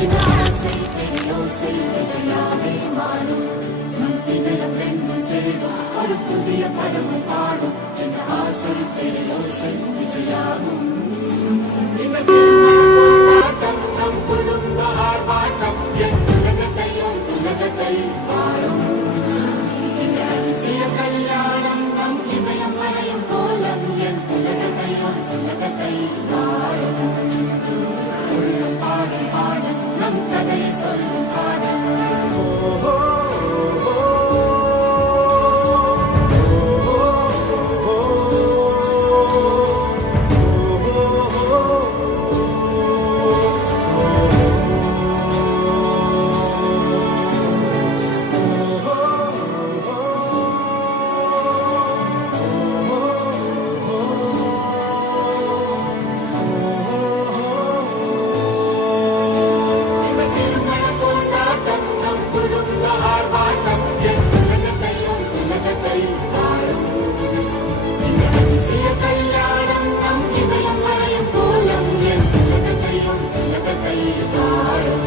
சின்ன ஆசை பெரியோசை இசையாவே மாறும் இதயம் ரெண்டும் சேரும் ஒரு புதிய பருவம் பாடும் சின்ன ஆசை பெரியோசை இசையாகும் நம் குடும்ப ஆர்ப்பாட்டம் என் உலகத்தையும் வாழும் இந்த அதிசய கல்யாணம் நம் இதயம் வரையும் கோலம் என் உலகத்தை வாழும் உள்ள பாடும் பாடல் நம் கதையை சொல்லும் பாடல் கல்யாணம் நம் இதயம் வரையும் கோலம் என் உலகத்தையும் வாழும்